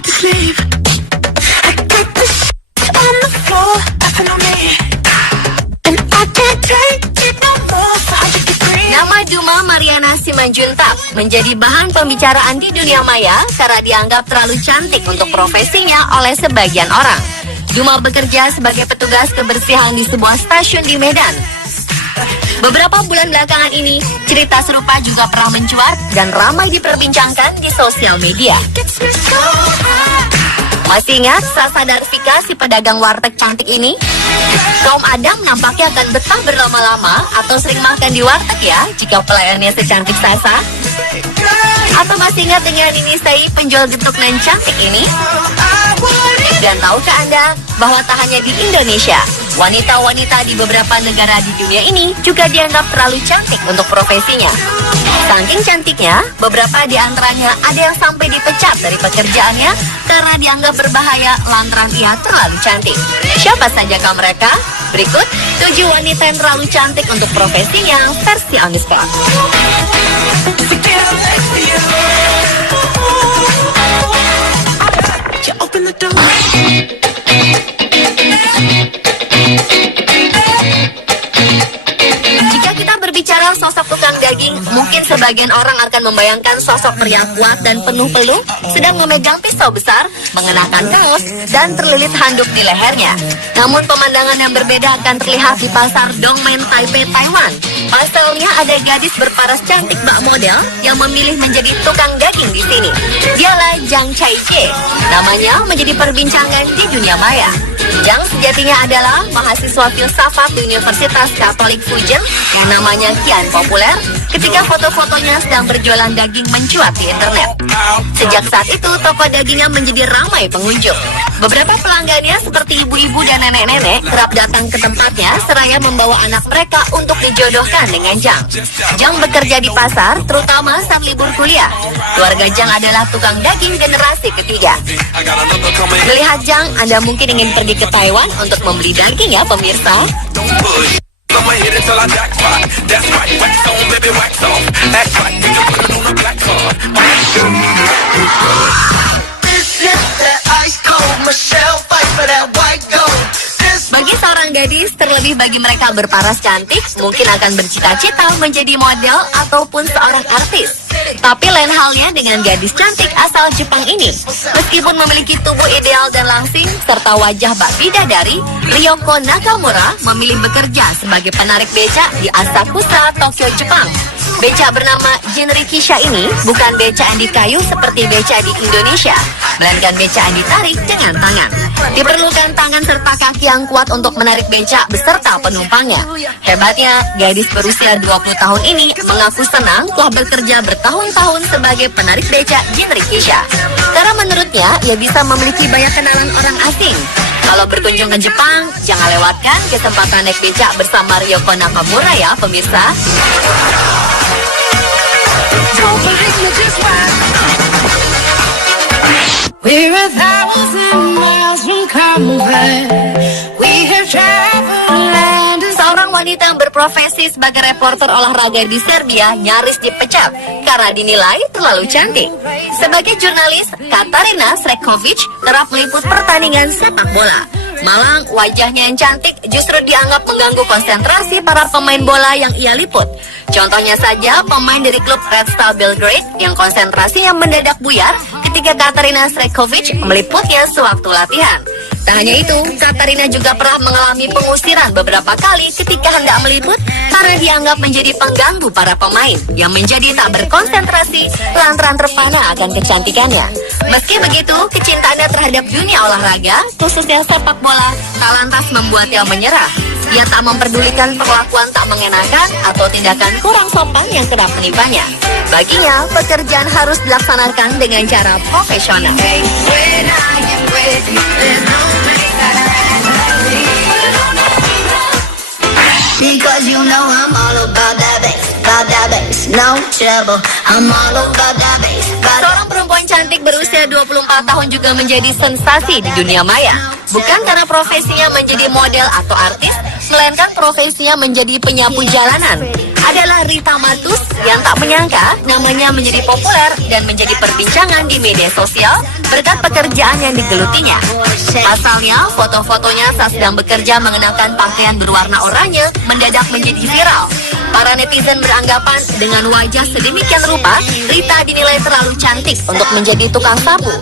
hard to sleep. I get the on the floor, laughing on me. And I can't take it no more, so I just agree. Nama Duma Mariana Simanjuntak menjadi bahan pembicaraan di dunia maya karena dianggap terlalu cantik untuk profesinya oleh sebagian orang. Duma bekerja sebagai petugas kebersihan di sebuah stasiun di Medan. Beberapa bulan belakangan ini, cerita serupa juga pernah mencuat dan ramai diperbincangkan di sosial media. Gets me so high. Masih ingat Sasa Darvika, si pedagang warteg cantik ini? Kaum Adam nampaknya akan betah berlama-lama atau sering makan di warteg ya jika pelayannya secantik Sasa. Atau masih ingat dengan Ninisai, penjual getuk nan cantik ini? Dan tahukah Anda bahwa tak hanya di Indonesia, wanita-wanita di beberapa negara di dunia ini juga dianggap terlalu cantik untuk profesinya. Saking cantiknya, beberapa di antaranya ada yang sampai dipecat dari pekerjaannya karena dianggap berbahaya lantaran ia terlalu cantik. Siapa sajakah mereka? Berikut 7 wanita yang terlalu cantik untuk profesinya versi on the spot. You open the door. Jika kita berbicara sosok tukang daging, mungkin sebagian orang akan membayangkan sosok pria kuat dan penuh peluh, sedang memegang pisau besar, mengenakan kaos, dan terlilit handuk di lehernya. Namun pemandangan yang berbeda akan terlihat di pasar Dongmen, Taipei, Taiwan. Pasalnya ada gadis berparas cantik bak model yang memilih menjadi tukang daging di sini. Dialah Zhang Chaijie. Namanya menjadi perbincangan di dunia maya. Zhang sejatinya adalah mahasiswa filsafat di Universitas Katolik Fujian yang namanya kian populer ketika foto-fotonya sedang berjualan daging mencuat di internet. Sejak saat itu, toko dagingnya menjadi ramai pengunjung. Beberapa pelanggannya seperti ibu-ibu dan nenek-nenek kerap datang ke tempatnya seraya membawa anak mereka untuk dijodohkan dengan Zhang. Zhang bekerja di pasar, terutama saat libur kuliah. Keluarga Zhang adalah tukang daging generasi ketiga. Melihat Zhang, Anda mungkin ingin pergi ke Taiwan untuk membeli daging ya pemirsa. I'ma hit it till I jackpot. That's right, wax on, baby, wax off. That's right, you can put it on a black card. This is that ice cold Michelle fight for that white gold. Bagi seorang gadis, terlebih bagi mereka berparas cantik, mungkin akan bercita-cita menjadi model ataupun seorang artis. Tapi lain halnya dengan gadis cantik asal Jepang ini. Meskipun memiliki tubuh ideal dan langsing, serta wajah bak bidadari, Ryoko Nakamura memilih bekerja sebagai penarik becak di Asakusa, Tokyo, Jepang. Becak bernama Jinrikisha ini bukan becak yang dikayu seperti becak di Indonesia, melainkan becak yang ditarik dengan tangan. Diperlukan tangan serta kaki yang kuat untuk menarik becak beserta penumpangnya. Hebatnya, gadis berusia 20 tahun ini mengaku senang telah bekerja bertahun-tahun sebagai penarik becak Jinrikisha. Karena menurutnya, ia bisa memiliki banyak kenalan orang asing. Kalau berkunjung ke Jepang, jangan lewatkan kesempatan naik becak bersama Ryoko Nakamura ya, pemirsa. Don't believe me, just watch. We're 1,000 miles from combat. We have traveled land and Seorang wanita yang berprofesi sebagai reporter olahraga di Serbia nyaris dipecat karena dinilai terlalu cantik. Sebagai jurnalis, Katarina Srekovic kerap meliput pertandingan sepak bola. Malang, wajahnya yang cantik justru dianggap mengganggu konsentrasi para pemain bola yang ia liput. Contohnya saja pemain dari klub Red Star Belgrade yang konsentrasinya mendadak buyar ketika Katarina Srekovic meliputnya sewaktu latihan. Tak hanya itu, Katarina juga pernah mengalami pengusiran beberapa kali ketika hendak meliput karena dianggap menjadi pengganggu para pemain yang menjadi tak berkonsentrasi lantaran terpana akan kecantikannya. Meski begitu, kecintaannya terhadap dunia olahraga, khususnya sepak bola, tak lantas membuatnya menyerah. Ia tak memperdulikan perlakuan tak mengenakan atau tindakan kurang sopan yang kerap menimpanya. Baginya, pekerjaan harus dilaksanakan dengan cara profesional. when I am with you, there's no place I'd rather be. Because you know I'm all about that bass, no trouble. I'm all about that bass. Seorang perempuan cantik berusia 24 tahun juga menjadi sensasi di dunia maya. Bukan karena profesinya menjadi model atau artis, melainkan profesinya menjadi penyapu jalanan. adalah Rita Matus yang tak menyangka namanya menjadi populer dan menjadi perbincangan di media sosial berkat pekerjaan yang digelutinya. Pasalnya, foto-fotonya saat sedang bekerja mengenakan pakaian berwarna oranye mendadak menjadi viral. Para netizen beranggapan dengan wajah sedemikian rupa, Rita dinilai terlalu cantik untuk menjadi tukang sapu.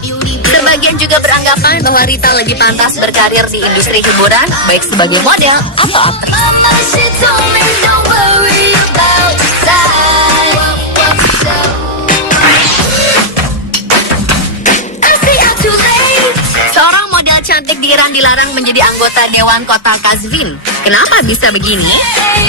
Sebagian juga beranggapan bahwa Rita lebih pantas berkarir di industri hiburan, baik sebagai model atau aktris. Seorang model cantik di Iran dilarang menjadi anggota Dewan Kota Kazvin. Kenapa bisa begini?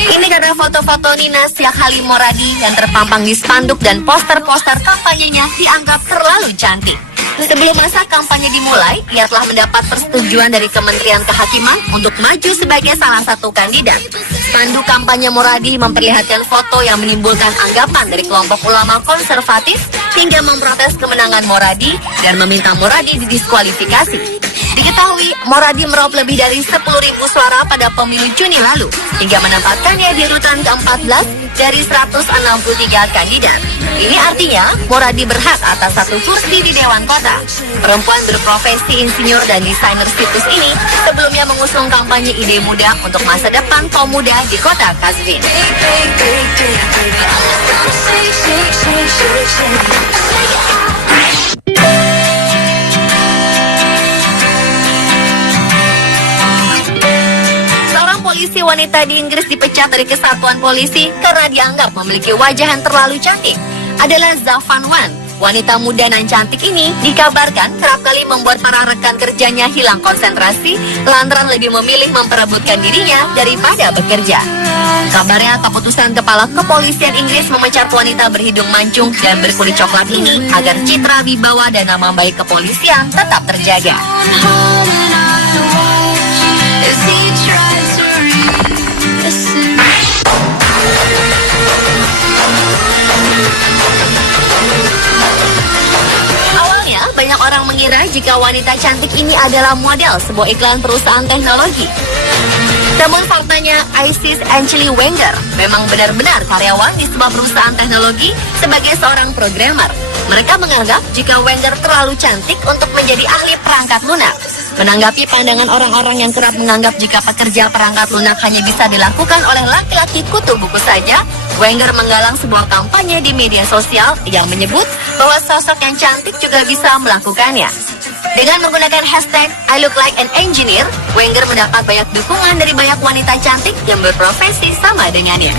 Ini karena foto-foto Nina Siak Halim Moradi yang terpampang di spanduk dan poster-poster kampanyenya dianggap terlalu cantik. Sebelum masa kampanye dimulai, ia telah mendapat persetujuan dari Kementerian Kehakiman untuk maju sebagai salah satu kandidat. Spanduk kampanye Moradi memperlihatkan foto yang menimbulkan anggapan dari kelompok ulama konservatif hingga memprotes kemenangan Moradi dan meminta Moradi didiskualifikasi. Diketahui, Moradi meraup lebih dari 10.000 suara pada pemilu Juni lalu, hingga menempatkannya di urutan ke-14 dari 163 kandidat. Ini artinya, Moradi berhak atas satu kursi di Dewan Kota. Perempuan berprofesi insinyur dan desainer situs ini sebelumnya mengusung kampanye ide muda untuk masa depan kaum muda di kota Kazvin. Polisi wanita di Inggris dipecat dari kesatuan polisi karena dianggap memiliki wajah yang terlalu cantik. Adalah Zafan Wan. Wanita muda dan cantik ini dikabarkan kerap kali membuat para rekan kerjanya hilang konsentrasi lantaran lebih memilih memperebutkan dirinya daripada bekerja. Kabarnya keputusan kepala kepolisian Inggris memecat wanita berhidung mancung dan berkulit coklat ini agar citra wibawa dan nama baik kepolisian tetap terjaga. Awalnya, banyak orang mengira jika wanita cantik ini adalah model sebuah iklan perusahaan teknologi. Namun faktanya, Isis Angeli Wenger memang benar-benar karyawan di sebuah perusahaan teknologi sebagai seorang programmer. Mereka menganggap jika Wenger terlalu cantik untuk menjadi ahli perangkat lunak. Menanggapi pandangan orang-orang yang kerap menganggap jika pekerja perangkat lunak hanya bisa dilakukan oleh laki-laki kutu buku saja, Wenger menggalang sebuah kampanye di media sosial yang menyebut bahwa sosok yang cantik juga bisa melakukannya. Dengan menggunakan hashtag I look like an engineer, Wenger mendapat banyak dukungan dari banyak wanita cantik yang berprofesi sama dengannya.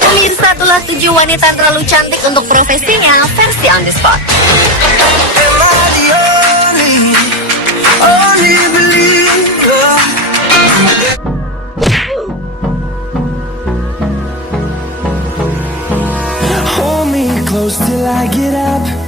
Pemirsa, itulah 7 wanita terlalu cantik untuk profesinya versi On The Spot. Hold me close till I get up.